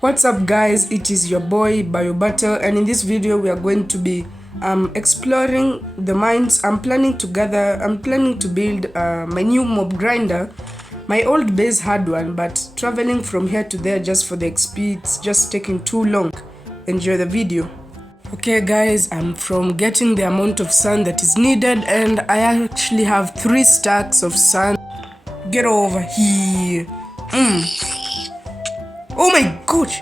What's up guys, it is your boy BioBattle, and in this video we are going to be exploring the mines. I'm planning to build my new mob grinder. My old base had one, but traveling from here to there just for the XP, it's just taking too long. Enjoy the video. Okay guys, I'm from getting the amount of sand that is needed, and I actually have 3 stacks of sand. Get over here. Oh my gosh,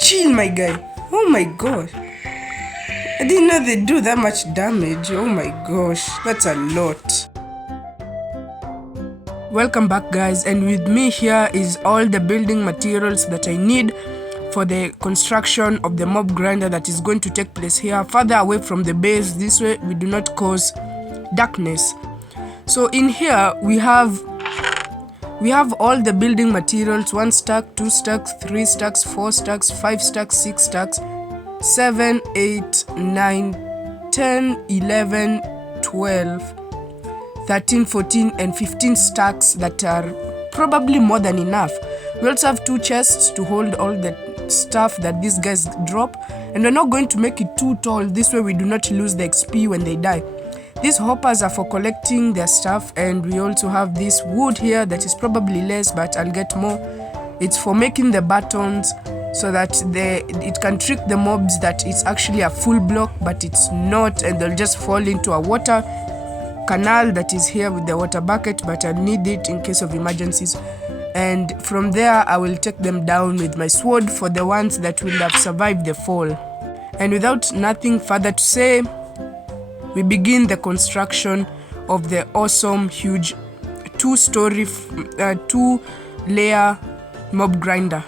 chill my guy. Oh my god, I didn't know they do that much damage. Oh my gosh, that's a lot. Welcome back guys, and with me here is all the building materials that I need for the construction of the mob grinder that is going to take place here, further away from the base. This way we do not cause darkness. So in here we have all the building materials: 1 stack, 2 stacks, 3 stacks, 4 stacks, 5 stacks, 6 stacks, 7, 8, 9, 10, 11, 12, 13, 14, and 15 stacks that are probably more than enough. We also have 2 chests to hold all the stuff that these guys drop, and we're not going to make it too tall. This way we do not lose the XP when they die. These hoppers are for collecting their stuff, and we also have this wood here that is probably less, but I'll get more. It's for making the buttons so that it can trick the mobs that it's actually a full block, but it's not, and they'll just fall into a water canal that is here with the water bucket, but I need it in case of emergencies. And from there I will take them down with my sword for the ones that will have survived the fall. And without nothing further to say, we begin the construction of the awesome, huge 2-layer mob grinder.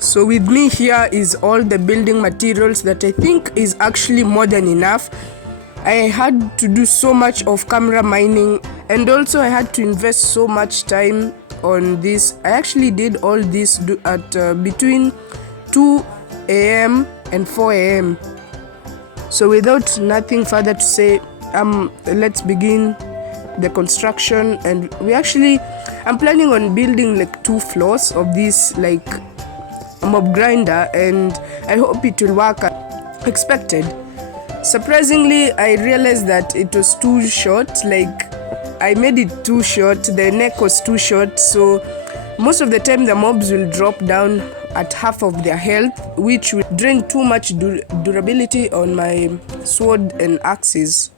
So with me here is all the building materials that I think is actually more than enough. I had to do so much of camera mining, and also I had to invest so much time on this. I actually did all this at between 2 a.m. and 4 a.m. So without nothing further to say, let's begin the construction. And I'm planning on building like 2 floors of this like mob grinder, and I hope it will work as expected. Surprisingly, I realized that it was too short. Like, I made it too short, the neck was too short, so most of the time the mobs will drop down at half of their health, which will drain too much durability on my sword and axes.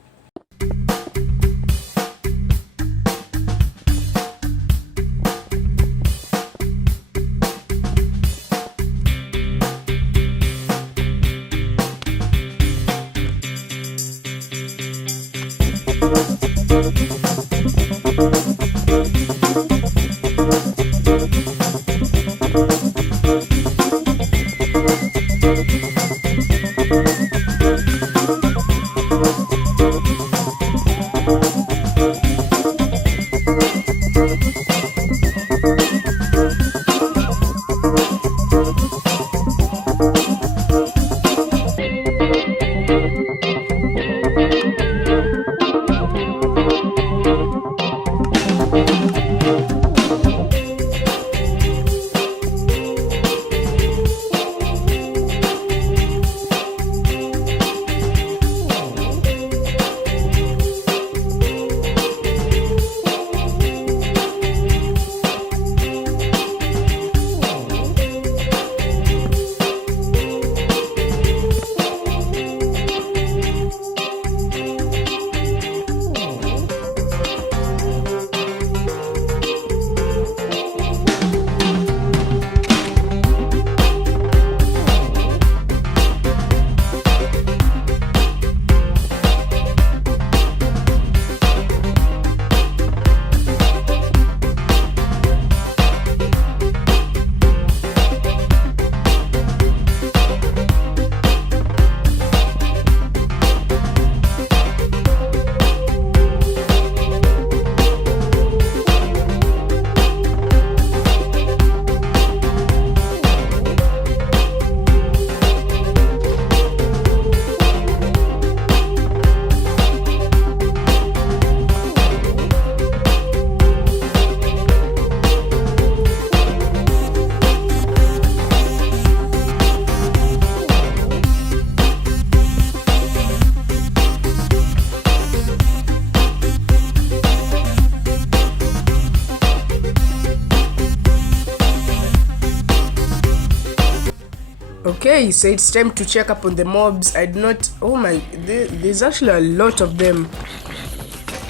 Okay, so it's time to check up on the mobs. I do not. Oh my, there's actually a lot of them.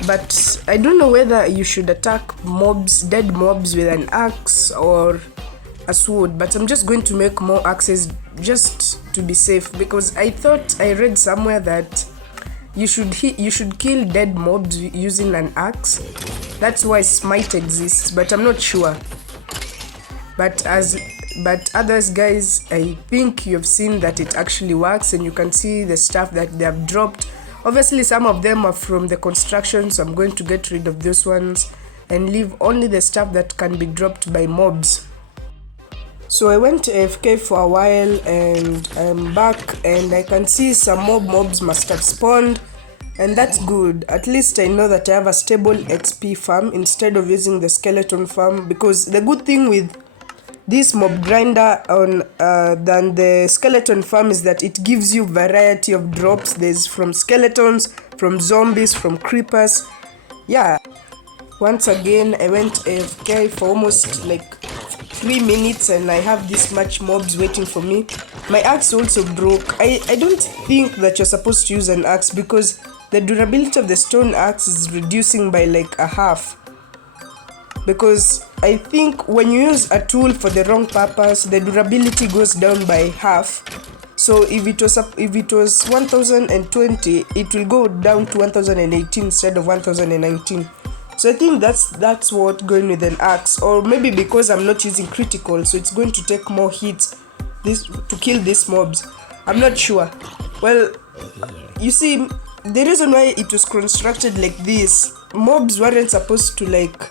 But I don't know whether you should attack mobs, dead mobs, with an axe or a sword. But I'm just going to make more axes just to be safe, because I thought I read somewhere that you should kill dead mobs using an axe. That's why smite exists, but I'm not sure. But others, guys, I think you've seen that it actually works, and you can see the stuff that they have dropped. Obviously, some of them are from the construction, so I'm going to get rid of those ones and leave only the stuff that can be dropped by mobs. So I went to AFK for a while, and I'm back, and I can see some mobs must have spawned, and that's good. At least I know that I have a stable XP farm instead of using the skeleton farm, because the good thing with this mob grinder than the skeleton farm is that it gives you variety of drops. There's from skeletons, from zombies, from creepers. Yeah, once again I went AFK for almost like 3 minutes, and I have this much mobs waiting for me. My axe also broke. I don't think that you're supposed to use an axe, because the durability of the stone axe is reducing by like a half. Because I think when you use a tool for the wrong purpose, the durability goes down by half. So if it was 1020, it will go down to 1018 instead of 1019. So I think that's what going with an axe, or maybe because I'm not using critical, so it's going to take more hits to kill these mobs. I'm not sure. Well, you see, the reason why it was constructed like this, mobs weren't supposed to like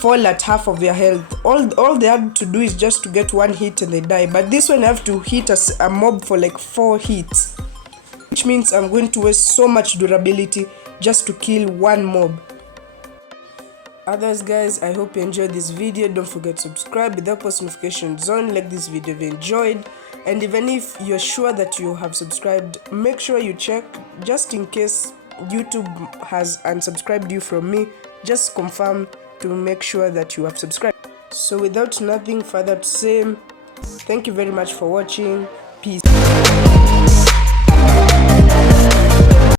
fall at half of their health. All they had to do is just to get one hit and they die. But this one I have to hit a mob for like 4 hits, which means I'm going to waste so much durability just to kill one mob. Others, guys, I hope you enjoyed this video. Don't forget to subscribe with the post notifications on. Like this video if you enjoyed, and even if you're sure that you have subscribed, make sure you check just in case YouTube has unsubscribed you from me. Just confirm to make sure that you have subscribed. So without nothing further to say, thank you very much for watching. Peace.